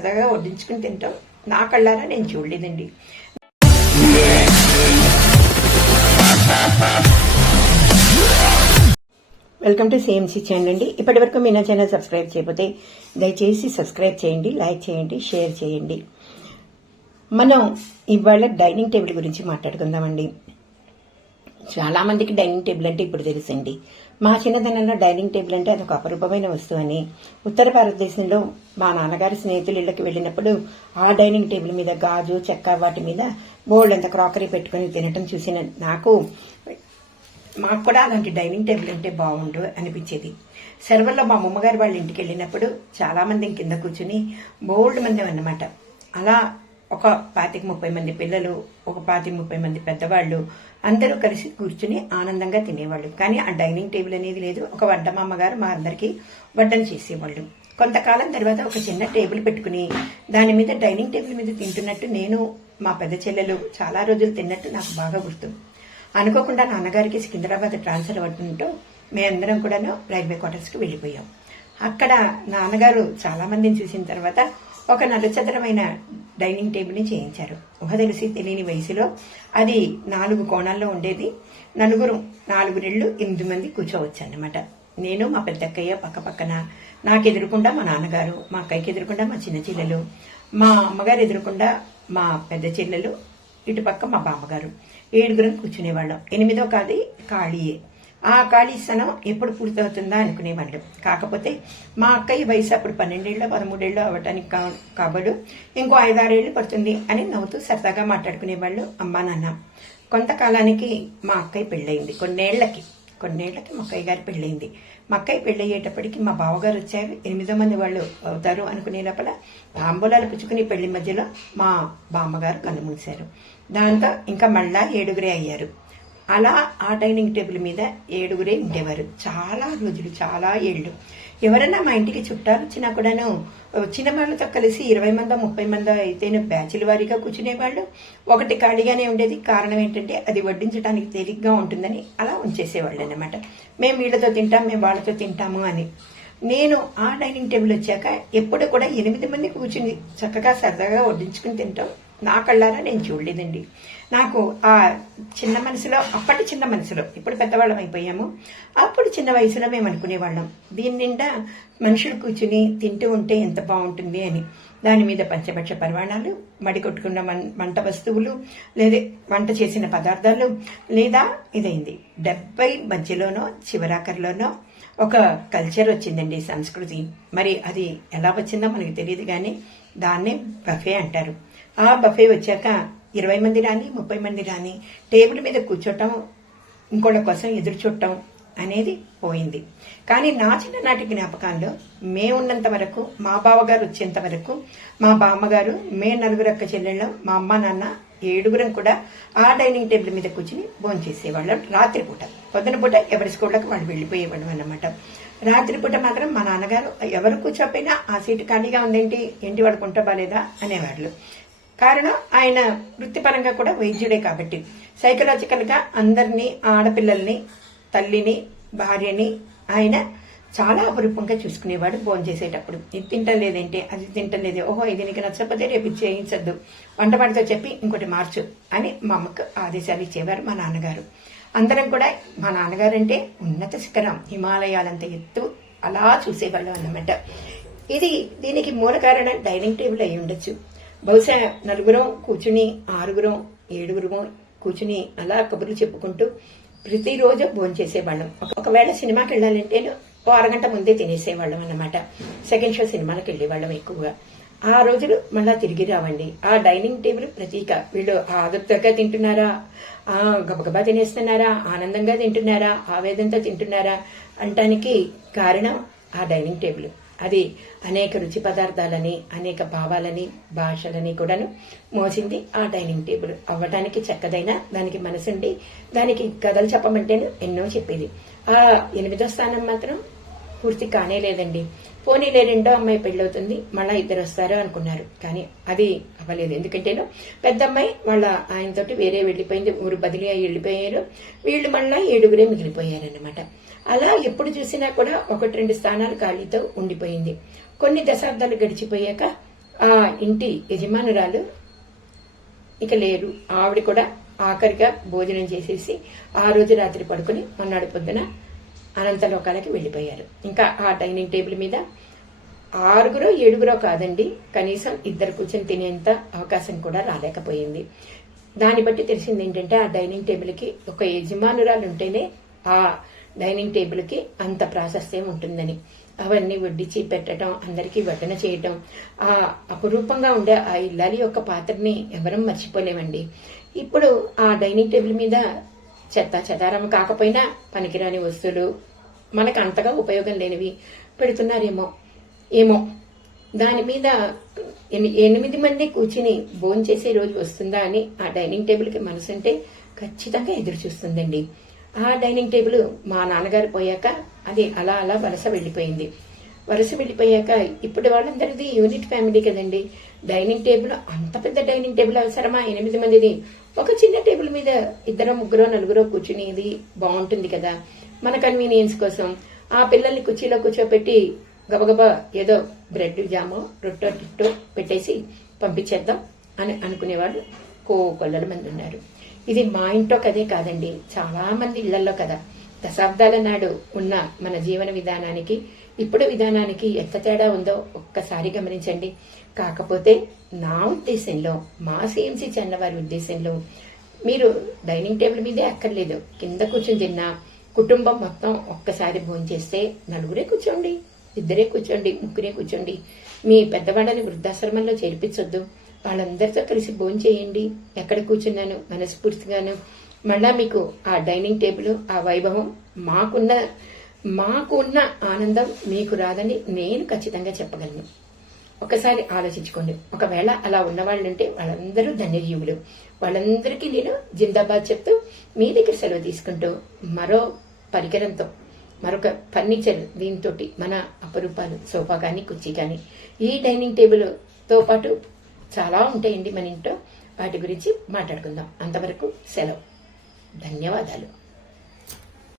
సరదాగా వడ్డించుకుని తింటాం నా కళ్ళారా నేను చూడలేదండి. వెల్కమ్ టు సిఎంసి ఛానల్ అండి. ఇప్పటి వరకు మీ నా ఛానల్ సబ్స్క్రైబ్ చేయకపోతే దయచేసి సబ్స్క్రైబ్ చేయండి, లైక్ చేయండి, షేర్ చేయండి. మనం ఇవాళ డైనింగ్ టేబుల్ గురించి మాట్లాడుకుందామండి. చాలా మందికి డైనింగ్ టేబుల్ అంటే ఇప్పుడు తెలుసండి. మా చిన్నతనంలో డైనింగ్ టేబుల్ అంటే అదొక అపరూపమైన వస్తువు అని. ఉత్తర భారతదేశంలో మా నాన్నగారి స్నేహితుల ఇళ్లకి వెళ్ళినప్పుడు ఆ డైనింగ్ టేబుల్ మీద గాజు చెక్క వాటి మీద బోల్డ్ అంత క్రాకరీ పెట్టుకుని తినటం చూసిన మాకు కూడా అలాంటి డైనింగ్ టేబుల్ అంటే బాగుండు అనిపించేది. సెలవుల్లో మా అమ్మగారు వాళ్ళ ఇంటికి వెళ్ళినప్పుడు చాలా మంది కింద కూర్చుని బోల్డ్ మంది అన్నమాట. అలా ఒక 25-30 మంది పిల్లలు, ఒక 25-30 మంది పెద్దవాళ్ళు అందరూ కలిసి కూర్చుని ఆనందంగా తినేవాళ్ళు. కానీ ఆ డైనింగ్ టేబుల్ అనేది లేదు. ఒక వడ్డమ్మ అమ్మగారు మా అందరికీ వడ్డన చేసేవాళ్ళు. కొంతకాలం తర్వాత ఒక చిన్న టేబుల్ పెట్టుకుని దాని మీద డైనింగ్ టేబుల్ మీద తింటున్నట్టు నేను, మా పెద్ద చెల్లెలు చాలా రోజులు తిన్నట్టు నాకు బాగా గుర్తు. అనుకోకుండా నాన్నగారికి సికింద్రాబాద్ ట్రాన్స్ఫర్ అవ్వడంతో మేమందరం కూడాను రైల్వే క్వార్టర్స్కి వెళ్ళిపోయాం. అక్కడ నాన్నగారు చాలా మందిని చూసిన తర్వాత ఒక నలుచదరమైన డైనింగ్ టేబుల్ని చేయించారు. ఊహ తెలిసి తెలియని వయసులో అది 4 కోణాల్లో ఉండేది. 4 నెలలు 8 మంది కూర్చోవచ్చు అన్నమాట. నేను, మా పెద్దక్కయ్య పక్క పక్కన, నాకు ఎదురుకుండా మా నాన్నగారు, మా అక్కయ్యకి ఎదురుకుండా మా చిన్న చెల్లెలు, మా అమ్మగారు ఎదురుకుండా మా పెద్ద చెల్లెలు, ఇటుపక్క మా బామ్మగారు, 7 కూర్చునేవాళ్ళం. 8వ కాది ఖాళీయే. ఆ ఖాళీ స్థానం ఎప్పుడు పూర్తవుతుందా అనుకునేవాళ్ళు. కాకపోతే మా అక్కయ్య వయసు అప్పుడు 12 13 అవ్వటానికి కాబడు ఇంకో 5-6 ఏళ్లు పడుతుంది అని నవ్వుతూ సరదాగా మాట్లాడుకునేవాళ్ళు అమ్మా నాన్న. కొంతకాలానికి మా అక్కయ్య పెళ్ళయింది. కొన్నేళ్లకి మా అక్కయ్య గారి పెళ్ళయింది. మా అక్కయ్య పెళ్ళయ్యేటప్పటికి మా బావగారు వచ్చారు. 8 మంది వాళ్ళు అవుతారు అనుకునే లోపల తాంబూలాలు పుచ్చుకుని పెళ్లి మధ్యలో మా బామ్మగారు కన్నుమూశారు. దాంతో ఇంకా మళ్ళా 7 అయ్యారు. అలా ఆ డైనింగ్ టేబుల్ మీద 7 ఉండేవారు. చాలా రోజులు, చాలా ఏళ్ళు. ఎవరైనా మా ఇంటికి చుట్టాలు వచ్చినా కూడాను వచ్చిన వాళ్ళతో కలిసి 20 మందో 30 మందో అయితేనే బ్యాచుల వారీగా కూర్చునేవాళ్ళు. ఒకటి ఖాళీగానే ఉండేది. కారణం ఏంటంటే అది వడ్డించడానికి తేలిగ్గా ఉంటుందని అలా ఉంచేసేవాళ్ళు అన్నమాట. మేము వీళ్ళతో తింటాం, మేము వాళ్ళతో తింటాము అని. నేను ఆ డైనింగ్ టేబుల్ వచ్చాక ఎప్పుడు కూడా 8 మంది కూర్చుని చక్కగా సరదాగా వడ్డించుకుని తింటాం నా కళ్ళారా నేను చూడలేదండి. నాకు ఆ చిన్న మనసులో, అప్పటి చిన్న మనసులో, ఇప్పుడు పెద్దవాళ్ళం అయిపోయాము, అప్పుడు చిన్న వయసులో మేము అనుకునేవాళ్ళం దీని నిండా మనుషులు కూర్చుని తింటూ ఉంటే ఎంత బాగుంటుంది అని. దాని మీద పంచభక్ష పరమాణాలు, మడి కొట్టుకున్న వంట వస్తువులు, లేదా వంట చేసిన పదార్థాలు, లేదా ఇదైంది 70 మధ్యలోనో చివరాఖరిలోనో ఒక కల్చర్ వచ్చిందండి, సంస్కృతి. మరి అది ఎలా వచ్చిందో మనకు తెలియదు కానీ దాన్నే బఫే అంటారు. ఆ బఫే వచ్చాక 20 మంది రాని 30 మంది రాని టేబుల్ మీద కూర్చోటం, ఇంకోళ్ళ కోసం ఎదురు చూడటం అనేది పోయింది. కానీ నా చిన్ననాటి జ్ఞాపకాల్లో మేమున్నంత వరకు, మా బావగారు వచ్చేంత వరకు, మా బామ్మగారు, మే 4 అక్క చెల్లెళ్ళం, మా అమ్మ నాన్న 7 కూడా ఆ డైనింగ్ టేబుల్ మీద కూర్చుని భోంచేసేవాళ్ళం. రాత్రిపూట, పొద్దున పూట ఎవరి స్కూళ్ళకి వాళ్ళు వెళ్ళిపోయేవాళ్ళం అన్నమాట. రాత్రిపూట మాత్రం మా నాన్నగారు ఎవరు కూర్చోపోయినా ఆ సీటు ఖాళీగా ఉందేంటి, ఏంటి వాడు కుంట బాలేదా అనేవాళ్ళు. కారణం ఆయన వృత్తిపరంగా కూడా వైద్యుడే కాబట్టి సైకలాజికల్ గా అందరినీ, ఆడపిల్లల్ని, తల్లిని, భార్యని ఆయన చాలా అపురూపంగా చూసుకునేవాడు. భోజనం చేసేటప్పుడు ఇది తింటలేదేంటి, అది తింటలేదే, ఓహో ఇది నీకు నచ్చకపోతే రేపు చేయించద్దు, వంటవాడితో చెప్పి ఇంకోటి మార్చు అని మా అమ్మకు ఆదేశాలు ఇచ్చేవారు మా నాన్నగారు. అందరం కూడా మా నాన్నగారు అంటే ఉన్నత శిఖరం, హిమాలయాలంత ఎత్తు అలా చూసేవాళ్ళం అన్నమాట. దీనికి మూల కారణం డైనింగ్ టేబుల్ అయి ఉండొచ్చు. బహుశా 4 కూర్చుని 6 7 కూర్చుని అలా కబుర్లు చెప్పుకుంటూ ప్రతిరోజు భోజనం చేసేవాళ్ళం. ఒకవేళ సినిమాకి వెళ్ళాలంటే ఓ అరగంట ముందే తినేసేవాళ్ళం అన్నమాట. సెకండ్ షో సినిమాలకు వెళ్ళేవాళ్ళం ఎక్కువగా. ఆ రోజులు మళ్ళా తిరిగి రావండి. ఆ డైనింగ్ టేబుల్ ప్రతీక. వీళ్ళు ఆదుర్తగా తింటున్నారా, గబగబా తినేస్తున్నారా, ఆనందంగా తింటున్నారా, ఆవేదనతో తింటున్నారా అంటానికి కారణం ఆ డైనింగ్ టేబుల్. అది అనేక రుచి పదార్థాలని, అనేక భావాలని, భాషలని కూడాను మోసింది ఆ డైనింగ్ టేబుల్. అవ్వటానికి చక్కదైన, దానికి మనసుండి, దానికి కథలు చెప్పమంటేనే ఎన్నో చెప్పేది. ఆ 8వ స్థానం మాత్రం పూర్తి కానే లేదండి. పోనీలే 2వ అమ్మాయి పెళ్ళవుతుంది, మళ్ళా 2 వస్తారు అనుకున్నారు. కానీ అది అవ్వలేదు. ఎందుకంటేను పెద్ద అమ్మాయి వాళ్ళ ఆయనతోటి వేరే వెళ్లిపోయింది, ఊరు బదిలీ అయ్యి వెళ్లిపోయారు. వీళ్ళు మళ్ళా 7 మిగిలిపోయారన్నమాట. అలా ఎప్పుడు చూసినా కూడా 1-2 స్థానాలు ఖాళీతో ఉండిపోయింది. కొన్ని దశాబ్దాలు గడిచిపోయాక ఆ ఇంటి యజమానురాలు ఇక లేరు. ఆవిడ కూడా ఆఖరిగా భోజనం చేసేసి ఆ రోజు రాత్రి పడుకుని మొన్నటి పొద్దున అనంతలోకాలకి వెళ్ళిపోయారు. ఇంకా ఆ డైనింగ్ టేబుల్ మీద 6 7 కాదండి, కనీసం 2 కూర్చొని తినేంత అవకాశం కూడా రాలేకపోయింది. దాన్ని బట్టి తెలిసింది ఏంటంటే ఆ డైనింగ్ టేబుల్ కి ఒక యజమానురాలు ఉంటేనే ఆ డైనింగ్ టేబుల్ కి అంత ప్రాశస్త్యం ఉంటుందని. అవన్నీ వడ్డించి పెట్టడం, అందరికీ వడ్డన చేయటం, ఆ అపురూపంగా ఉండే ఆ ఇల్లాలి యొక్క పాత్రని ఎవరం మర్చిపోలేమండి. ఇప్పుడు ఆ డైనింగ్ టేబుల్ మీద చెత్త చెదారం కాకపోయినా పనికిరాని వస్తువులు, మనకు అంతగా ఉపయోగం లేనివి పెడుతున్నారేమో ఏమో. దాని మీద 8 మంది కూర్చుని భోజనం చేసే రోజు వస్తుందా అని ఆ డైనింగ్ టేబుల్ కి మనసుంటే ఖచ్చితంగా ఎదురు చూస్తుందండి. ఆ డైనింగ్ టేబుల్ మా నాన్నగారు పోయాక అది అలా అలా వలస వెళ్ళిపోయింది. వలస వెళ్ళిపోయాక ఇప్పుడు వాళ్ళందరిది యూనిట్ ఫ్యామిలీ కదండి. డైనింగ్ టేబుల్, అంత పెద్ద డైనింగ్ టేబుల్ అవసరమా 8 మందిది? ఒక చిన్న టేబుల్ మీద 2 3 4 కూర్చునేది బాగుంటుంది కదా. మన కన్వీనియన్స్ కోసం ఆ పిల్లల్ని కుర్చీలో కూర్చోపెట్టి గబగబా ఏదో బ్రెడ్ జామో రొట్టో టిట్టో పెట్టేసి పంపించేద్దాం అని అనుకునేవాళ్ళు కోకొల్లల మంది ఉన్నారు. ఇది మా ఇంట్లో కదే కాదండి, చాలా మంది ఇళ్లలో కదా. దశాబ్దాల నాడు ఉన్న మన జీవన విధానానికి ఇప్పుడు విధానానికి ఎంత తేడా ఉందో ఒక్కసారి గమనించండి. కాకపోతే నా ఉద్దేశంలో, మా సిఎంసి చెన్నవారి ఉద్దేశంలో, మీరు డైనింగ్ టేబుల్ మీదే అక్కర్లేదు, కింద కూర్చొని తిన్నా కుటుంబం మొత్తం ఒక్కసారి భోంచేస్తే 4 కూర్చోండి, 2 కూర్చోండి, 3 కూర్చోండి. మీ పెద్దవాళ్ళని వృద్ధాశ్రమంలో చేర్పించొద్దు, వాళ్ళందరితో కలిసి భోజనం చేయండి. ఎక్కడ కూర్చున్నాను మనస్ఫూర్తిగాను. మళ్ళా మీకు ఆ డైనింగ్ టేబుల్, ఆ వైభవం, మాకున్న ఆనందం మీకు రాదని నేను ఖచ్చితంగా చెప్పగలను. ఒకసారి ఆలోచించుకోండి. ఒకవేళ అలా ఉన్నవాళ్ళుంటే వాళ్ళందరూ ధన్యజీవులు. వాళ్ళందరికీ నేను జిందాబాద్ చెప్తూ మీ దగ్గర సెలవు తీసుకుంటూ మరో పరికరంతో, మరొక ఫర్నిచర్ దీంతో మన అపరూపాలు సోఫా కానీ కుర్చీ కానీ, ఈ డైనింగ్ టేబుల్ తో పాటు చాలా ఉంటాయండి మన ఇంట్లో, వాటి గురించి మాట్లాడుకుందాం. అంతవరకు సెలవు. ధన్యవాదాలు.